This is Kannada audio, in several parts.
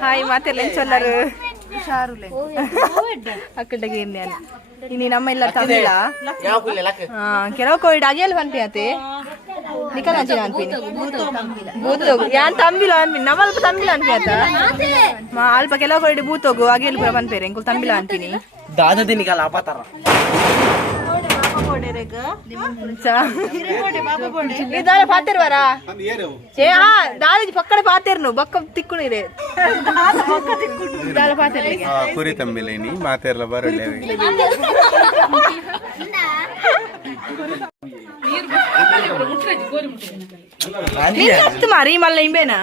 హాయ్ మాతెల్లెంచొన్నారు షారులే అక్కడికి ఏంది ini nama ilah tamila kira kau ida aja lepas piate nikah aja lepas pini buto yang tambilan pini nama lepas tambilan piata mal pakai lah kau ida buto go aja lepas pereng kau tambilan pini dah ada nikah apa tara ಇದಾರ ಪಾತಿರ್ವಾರ ಏ ಹಾ ದಾಳಿ ಪಕ್ಕಡೆ ಪಾತಿರ್ನು ಬಕ್ಕ ತಿಕ್ಕುಣಿರೆ ದಾಳ ಪಾತಿರ್ಲಿಗೆ ಕುರಿ ತಂಬಿಲೇನಿ ಮಾತೆರ್ಲ ಬರಲೇ ನೀನು ಮಾರಿ ಮಲ್ಲ ಇಂಬೇನಾ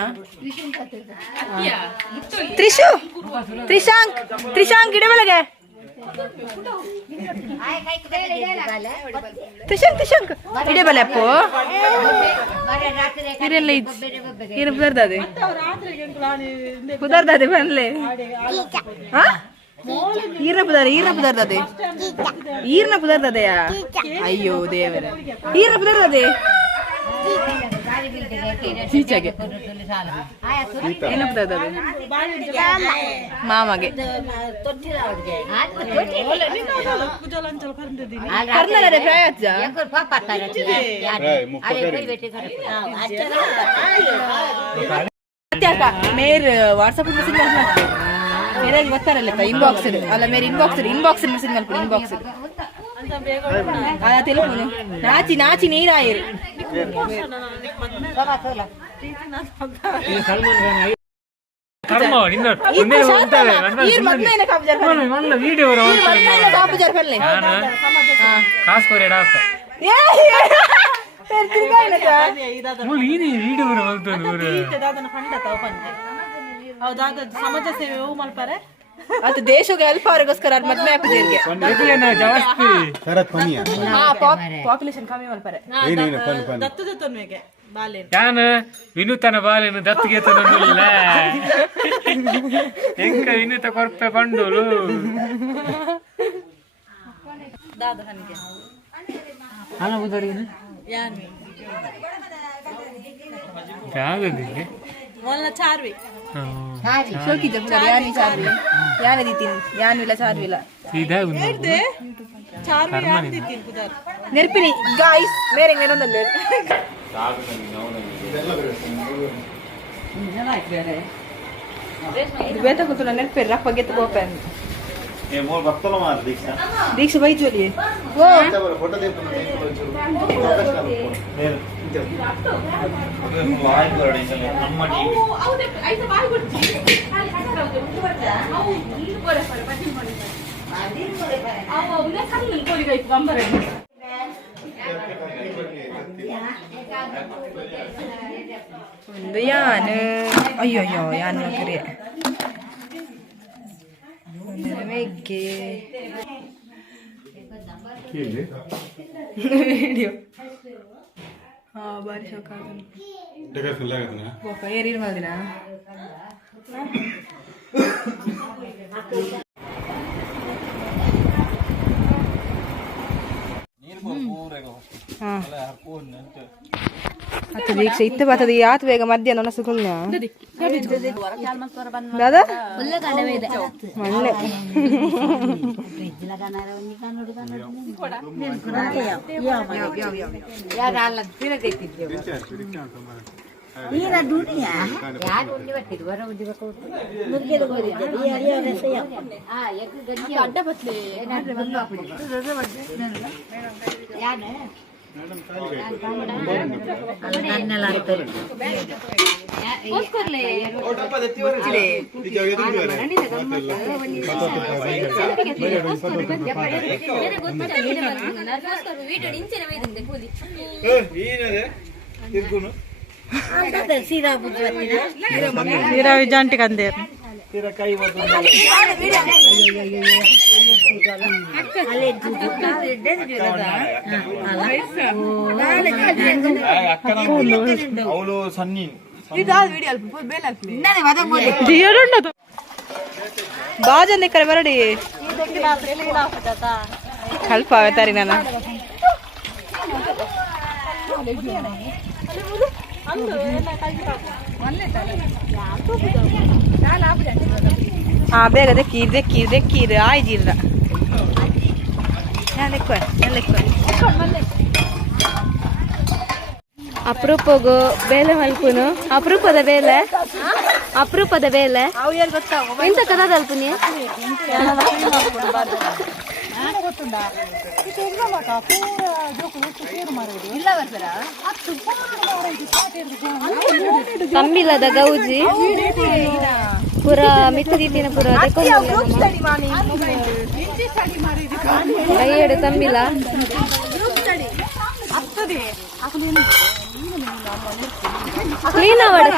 ತ್ರಿಶಾಂಕ್ ಇಡಬಲಗೆ ತ್ರಿಶಂಕ್ ಇಡೇ ಬಲೆ ಅಪ್ಪು ಇರೆಲ್ಲ ಇರು ಕುದರ್ದದೆ ಬನ್ಲೆ ಈರ್ನ ಪುದರ್ದದೆಯಾ ಅಯ್ಯೋ ದೇವರ ಈರ್ನ ಪುದರ್ದದೆ ಚೀಚಗೆ ಏನು ಪುದರ್ದದೆ ಮಾಮಗೆ ಕರ್ನಾಟಕದ ಪ್ರಯಾಸ ಮೇರ್ ವಾಟ್ಸಪ್ ಮೆಸೇಜ್ ಮಾಡ್ತಾರೆ मेरे बतारले इनबॉक्स अल्ल मेरे इनबॉक्स मेसेज मल्को इनबॉक्स आ तेलुगुनु नाची नीर आयिरु कर्म निन्न उन्ने उंटवे ईर मद्मेने कापजर फल्ले मल्ल वीडियो वर मद्मेने कापजर फल्ले खास कोरेडा ए तेर तिरगायले का मुल इनी वीडियो वर बोलतो वर दादन खंड ताव पंते ಹೌದಾಗ ಸಮಾಜ ಸೇವೆ ಮಲ್ಪಾರೆ ಅದು ದೇಶಕ್ಕೆ ಹೆಲ್ಪ್ ಆಗೋಸ್ಕರ ಮದ್ಮೆ ಹಾಕಿದೇರ್ಗೆ ಇದೆನ ಜಾಸ್ತಿ ಶರತ್ ಪನಿಯ ಹಾ ಪಾಪ್ಯುಲೇಷನ್ ಕಮ್ಮಿ ಮಲ್ಪಾರೆ ಏನೇನು ಪನ್ ದತ್ತು ತನ್ಮೆಗೆ ಬಾಲೇನ ಯಾನ ವಿನುತನ ಬಾಲೇನ ದತ್ತಿಗೆ ತನಲ್ಲ ಎಂಕ ವಿನುತ ಕೊರ್ಪೆ ಬಂಡೋಲು ದಾದ ಹನಿಗೆ ಹಣ ಉದರಿನ ಯಾನಿ ಯಾಗದಿಗೆ ಮೊನ್ನ ಚಾರ್ವಿ ಶೋಕಿ ಜಪ್ಪ ಯಾನಿ ಚಾರ್ವಿ ಯಾನೆ ದಿತಿನ್ ಯಾನಿಲ್ಲ ಚಾರ್ವಿಲ್ಲ ಸೀದಾ ಉಂದೆ ಚಾರ್ವಿ ಯಾನಿ ದಿತಿನ್ ಕುದರ್ ನೆರ್ಪಿನಿ ಗಾಯ್ಸ್ ಮೇರೆ ನೆರೊಂದಲ್ಲ ಬೇತ ಕುತುನ ನೆರ್ಪೆ ರಪ್ಪ ಗೆತ ಗೋಪೆನ್ ए मोर भक्तलो मार दीक्षा भाई चलिए वो फोटो दे वाय करडी चले नम्मडी औदे ऐसे बाय गुडची औ नील कोरे पर पटी मोडे आदि कोरे पर औ उले खाली कोरी गई गंबरे यान अय्यो यान करे मेके वीडियो हाँ बारिश का डेकर सुन लगा ना वो कहीं मालदिना आता दीक्षा इत्ते बातदी यात वेग मध्याह्न नसुकुल्ना दादा मल्ले ईरा दुनिया यार उन्नी बट्टिदु वर उद्दी बको मुर्गेदु गोदिद्दे या रसय आ एक गज्जी अड्ड बत्ले ಏನಾದ್ರೂ ಬಂದು ಹಾಕ್ಬಿಡಿ ಯಾನೆ ಮೇಡಂ ಕಾಲಿ ನನ್ನೆಲ್ಲ ಆಗ್ತದೆ ಓಸ್ಕರ್ಲೆ ಓಟಪ್ಪ ದತ್ತಿ ವರಚಿಲೆ ಈಗ ಎದುರು ನನ್ನಿಂದ ಗಮ್ಮತ್ತು ಬೇರೆ ಗೊತ್ತಿಲ್ಲ ಹೇಳಿ ಬರ್ತೀನಿ ನರ್ವಸ್ಕರ್ ವಿಡಿಯೋ ಇಂಚೆನೆ ವೈದಂದೆ ಕೂಲಿ ಏನದೆ ತಿರ್ಗುನು ಅಂತ ಸೀರಾ ಬುದ್ಧಿವತ್ತಿನ ಸೀರಾ ವಿಜಾಂಟಿ ಕಂದೆ तेरा कई बात ಅವಳು ಸನ್ನಿ ಬಾಜನ್ ಕರೆ ಬರಡಿ ಸ್ವಲ್ಪ ಅವತಾರಿ ನಾನು ಬೇಗ ದೆಕ್ಕೀರ್ ಆಯ್ಜಿಲ್ಲ ಅಪರೂಪಗು ಬೇಲೆ ಮಲ್ಪುನು ಅಪರೂಪದ ಬೇಲೆ ಇಂತ ಕದ ಅಲ್ಪುನಿ ಕಂಬಿಲದ ಗೌಜಿ ಪುರ ಮಿತ್ತ ರೀತಿನ ಪುರ ಕೈಯಡು ಕಂಬಿಲ ಕ್ಲೀನ್ ಆವಡು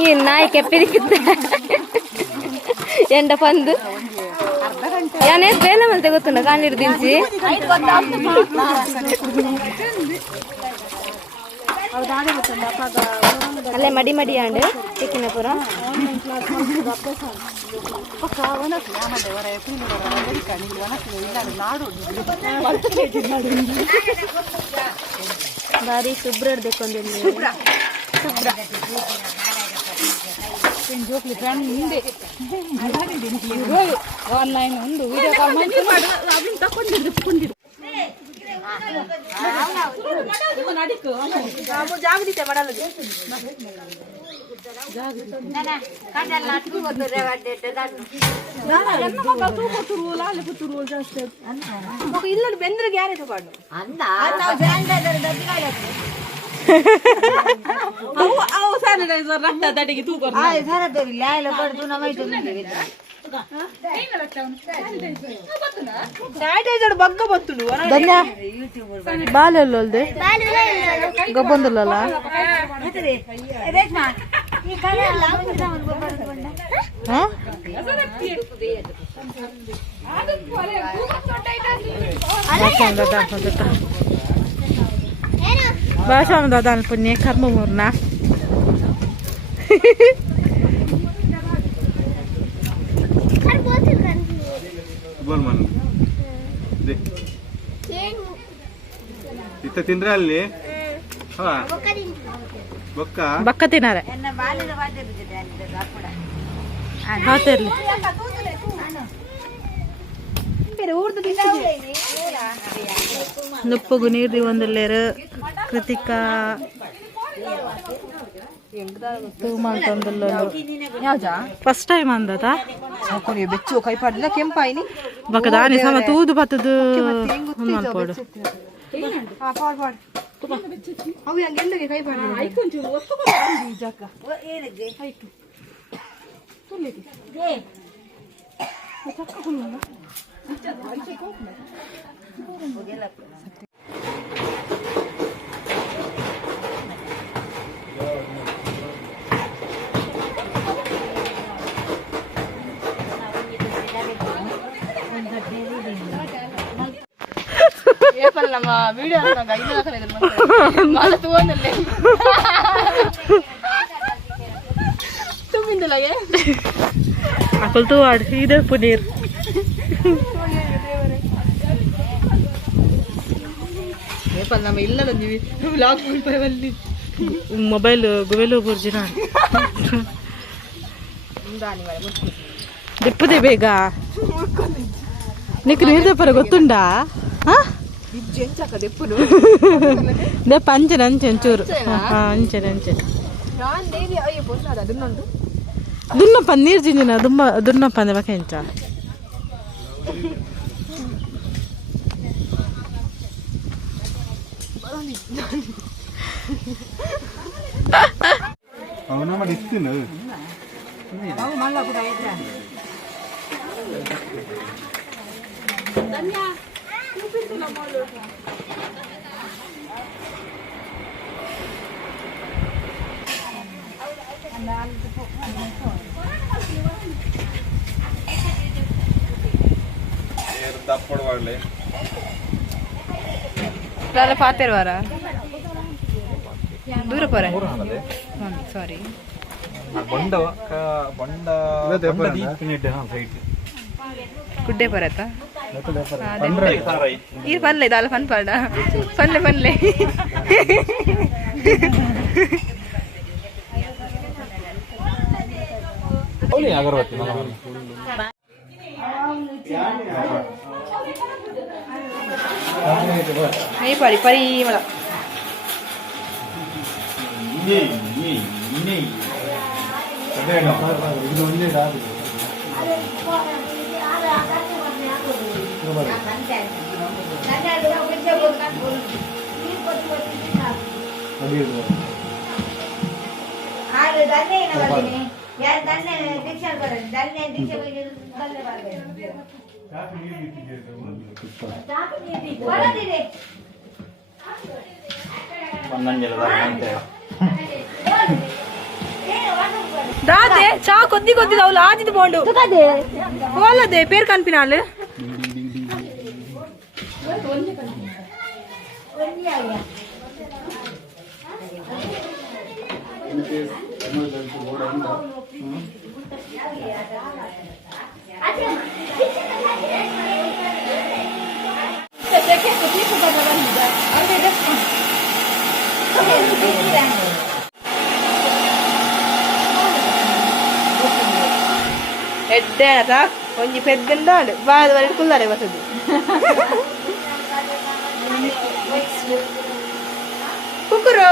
ಈ ನಾಯಿ ಕೆಪ್ಪಿರಿಕ್ಕಿದ್ದ ಎಂಡ ಪಂದು ಯಾನೇ ಬೇಲೆ ಮಲ್ತೆ ಗೊತ್ತುಂಡ ಕಾಣಿರ್ ದಿಲ್ಸಿ ಅಲ್ಲೇ ಮಡಿ ಆಂಡ್ ಚಿಕ್ಕಿನ ಪುರ ಬಾರಿ ಶುಭ್ರ ಆನ್ಲೈನ್ ಒಂದು ವಿಡಿಯೋ ಕಾಲ್ ಇಲ್ಲ ಬೆಂದ್ರೆ ಗ್ಯಾರೆ ತಗೊಂಡು ಸ್ಯಾನಿಟೈಸರ್ ರಕ್ತ ತಡೆಗೆ ತೂಕ ಸ್ಯಾನಿಟೈಸರ್ ಬಗ್ಗ ಬತ್ತುಡು ಬಾಲಲ್ಲೊಲ್ದೆ ಗಬ್ಬೊಂದಲ್ಲ ಭಾಷಾ ದಾದಾ ಪುಣ್ಯ ಕರ್ಮ ಮೂರ್ನ ಇತ್ತ ತಿಂದ್ರ ಅಲ್ಲಿ ಬಕ್ಕ ತಿನ್ನಾರೆ ಹಾತಿರ್ಲಿ ನುಪ್ಪುಗು ನೀರ್ದಿ ಒಂದಲ್ಲೇರು ಕೃತಿಕಾ ಫಸ್ಟ್ ಟೈಮ್ ಅಂದದ ಬೆಚ್ಚು ಕೈ ಪಾಡಿಲ್ಲ ಕೆಂಪಾಯಿನಿ ಬಕದಾನಿ ಸಮ ತೂದು ಬತ್ತದು ಮಲ್ಪೋಡು ಅವು ಹಂಗೆಲ್ಲಗೆ ಕೈ ಪಾಡಿ ನಮ್ಮ ವಿಡಿಯೋ ತುಂಬಿಂದಲ್ಲ ಅಕಲ್ ತೂ ಆಡ್ ಇದೆ ಪುನೀರ್ ನಮ್ಮ ಇಲ್ಲದ ನೀವು ವ್ಲಾಗ್ ಮಾಡ್ಬಲ್ಲಿ ಮೊಬೈಲ್ ಗುವೆಲು ಬುರ್ಜಿನ ದಿಪ್ಪದೆ ಬೇಗ నీకు నీళ్ళ పర ಗೊತ್ತುಂಡಾ ದೆಪ್ಪ ಅಂಚನೆ ಅಂಚೂರು ಅಂಚನೆ ದುನ್ನಪ್ಪ ನೀರು ಜಿಂಜಿನ ದುನ್ನಪ್ಪ ಅಂದೆ ಬಕ ಎಂಚ ಅವನ ಮಾಡಿ ಇಸ್ತೀನಿ ಪಾತಿರುವಾರ ದೂರ ಪರ ಸಾರಿ ಗುಡ್ಡೆ ಬರತ್ತಾ ಈ ಪಲ್ಲೆ ದಾಲ್ ಪನ್ ಪಾಡ ಪಲ್ಲೆ ಬಾರಿ ಪರಿಮಳ. రాదే చా కొద్ది కొద్ది తావులు ఆజిది పోండు పోలదే పేరు కనిపినాలు ఎడ్డేనట కొంచెం పెద్ద ఉండాలి బాగా వరకు కుల్లారే వస్తుంది కుక్కురు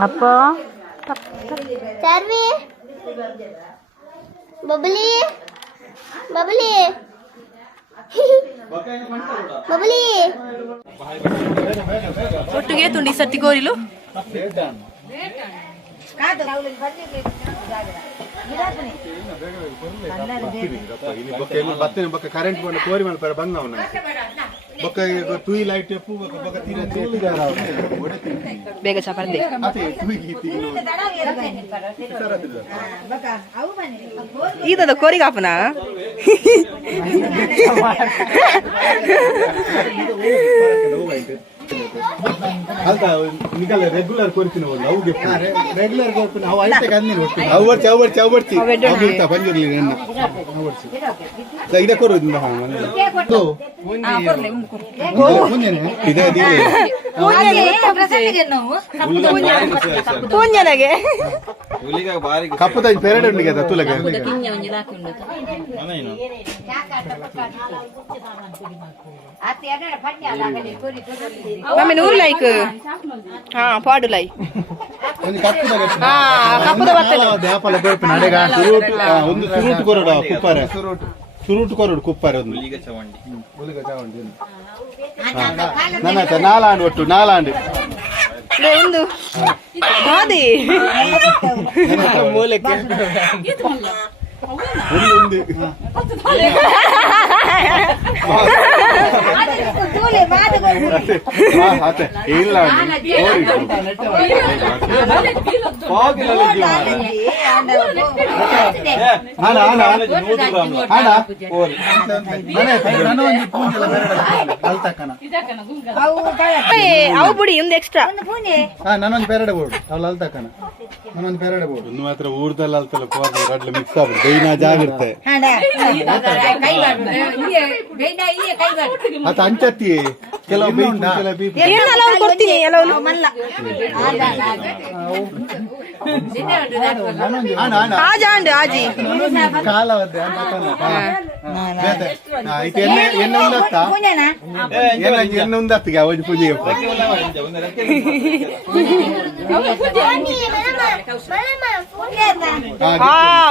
అప్ప చార్వి బబులి బబులి బబులి ಒಟ್ಟಿಗೆ ತುಂಡಿ ಸತ್ತಿ ಗೋರಿಲು ಕರೆಂಟ್ ಬಂದು ಕೋರಿ ಮಲ್ಪರ ಬಂದ ಬೊಕ್ಕ ತುಯಿ ಲೈಟ್ ಎಪ್ಪು ಬೊಕ್ಕ ತೀರ ಬೇಗ ಚಪಾತಿ ಈತದ ಕೋರಿಗಾಪನ ರೆಗ್ಯುಲರ್ ಕೊಡ್ತೀನಿ ರೆಗ್ಯುಲರ್ ಕೊಡ್ತೀನಿ ಅವು ಐತೆ ಕಂದಿನ ಚೌಬರ್ಚಿ ಪಂಜುರ್ಲಿ ಇದ ಕೊರೋದು ಪೂಂಜನಗೆ ಕಪ್ಪು ಪೆರಡ್ ಉಂಡಿಗೆ ತುಲಗೆ మమ్మీ నూరు లైక్ పాడు లై ಒಂದು ಸುರುಟ್ ಕೊರಡು ಕುಪ್ಪಾರೆ ಸುರುಟ್ ಕೊರಡು ಕುಪ್ಪಾರೆ ಒಂದು ನನ್ನ ನಾಲಾಂಡು ಒಟ್ಟು ನಾಲಾಂಡು ಒಂದು ಮಾದಿ ಮೂಲಕ್ಕೆ ಇಲ್ಲ ಅವು ಬುಡಿ ಒಂದು ಎಕ್ಸ್ಟ್ರಾ ನಾನೊಂದು ಪೆರಡೆ ಬೋರ್ಡು ಅವ್ಳು ಅಲ್ತಕ್ಕನ ನಾನೊಂದು ಪೆರಡೆ ಬೋರ್ಡು ಇನ್ನು ಮಾತ್ರ ಊರ್ದಲ್ಲಿ ಅಲ್ತಲ್ಲ ಕೋರ್ದು ಮಿಕ್ಸ್ ಆಗ್ಬಿಟ್ಟು ದೈನ ಜಾಗಿರುತ್ತೆ ಅದು ಅಂಚತ್ತಿ ಕೆಲವು ಕೊಡ್ತೀನಿ ಆಜಿ ಕಾಲ ಎಣ್ಣೆ ಉಂದತ್ತಿಗೆ ಅವಜಿ ಪೂಜೆ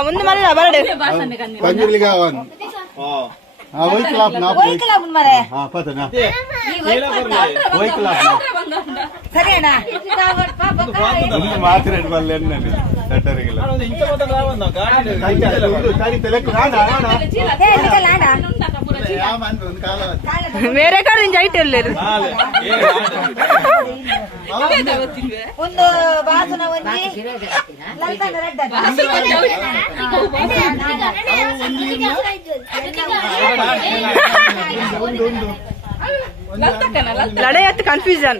ಒಂದು ಮಲ್ಲ ಬರಡು ಪಂಜುರ್ಲಿಗೆ ಅವನ್ ಮಾತ್ರೆಡ್ ಬಲ್ಲ వేరే కాడ నుంచి అయితే వెళ్ళారు ಒಂದು ವಾಸನ ಒಂಜಿ ಲಡೆಯತ್ ಕನ್ಫ್ಯೂಷನ್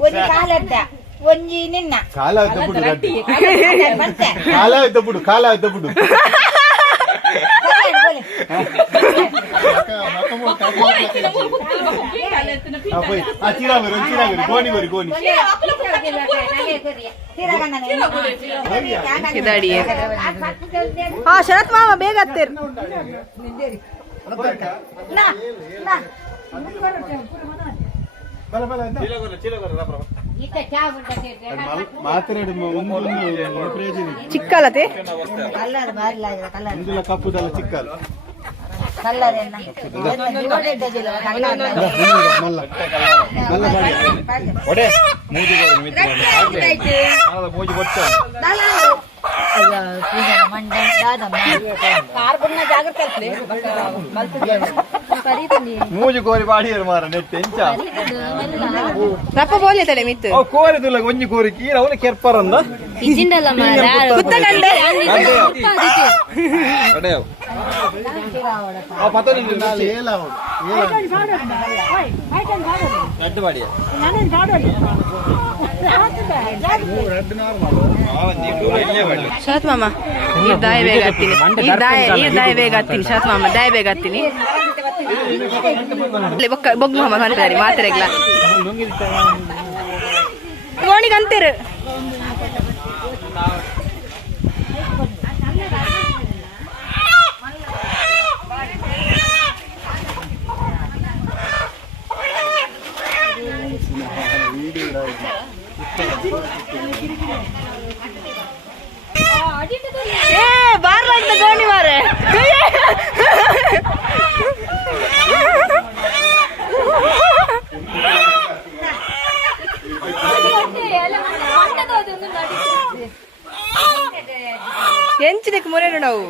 ಒಂಜಿ ಕಾಲದ್ದ ಒಂಜಿ ನಿನ್ನ ಕಾಲ ಕಾಲ ಗೋಣಿ ಕಿದಾಡಿ ಹಾ ಶರತ್ ಮಾವ ಬೇಗ ಹತ್ತಿರ ಚಿಕ್ಕಲತೆ ಕಪ್ಪುದಲ್ಲ ಚಿಕ್ಕಲ್ಲ ಮೂಜಿ ಕೋರಿ ಬಾಡಿಯರು ಮಾರ ನೆಟ್ ಎಂಚ ರಪ್ಪ ಬೋಲಿತಡೆ ಮಿತ್ತು ಕೋರಿದಿಲ್ಲ ಒಂಜಿ ಕೋರಿ ಕೀರ ಅವನು ಕೆರ್ಪರಂದ ಇಜಿಂಡಲ್ಲ ಮಾರ ಕುತ್ತಗಂಡೆ ಶರತ್ ಮಾಮ ಈ ದಾಯ ಬೇಗ ಹತ್ತೀನಿ ಈ ದಾಯ ಬೇಗ ಹತ್ತೀನಿ ಶರತ್ ಮಾಮ ದಾಯ ಬೇಗ ಹತ್ತೀನಿ ಬೊಗ್ಗು ಮಾಮ ಕಾಣ್ತಾರೆ ಮಾತ್ರೆಗ್ಲ ಗೋಣಿಗೆ ಅಂತೀರು ಬಾರ್ಲ ಅಂತ ಗೋಣಿ ಮಾರೆ ಎಂಚಿದಕ್ಕೆ ಮೊರೆ ನಾವು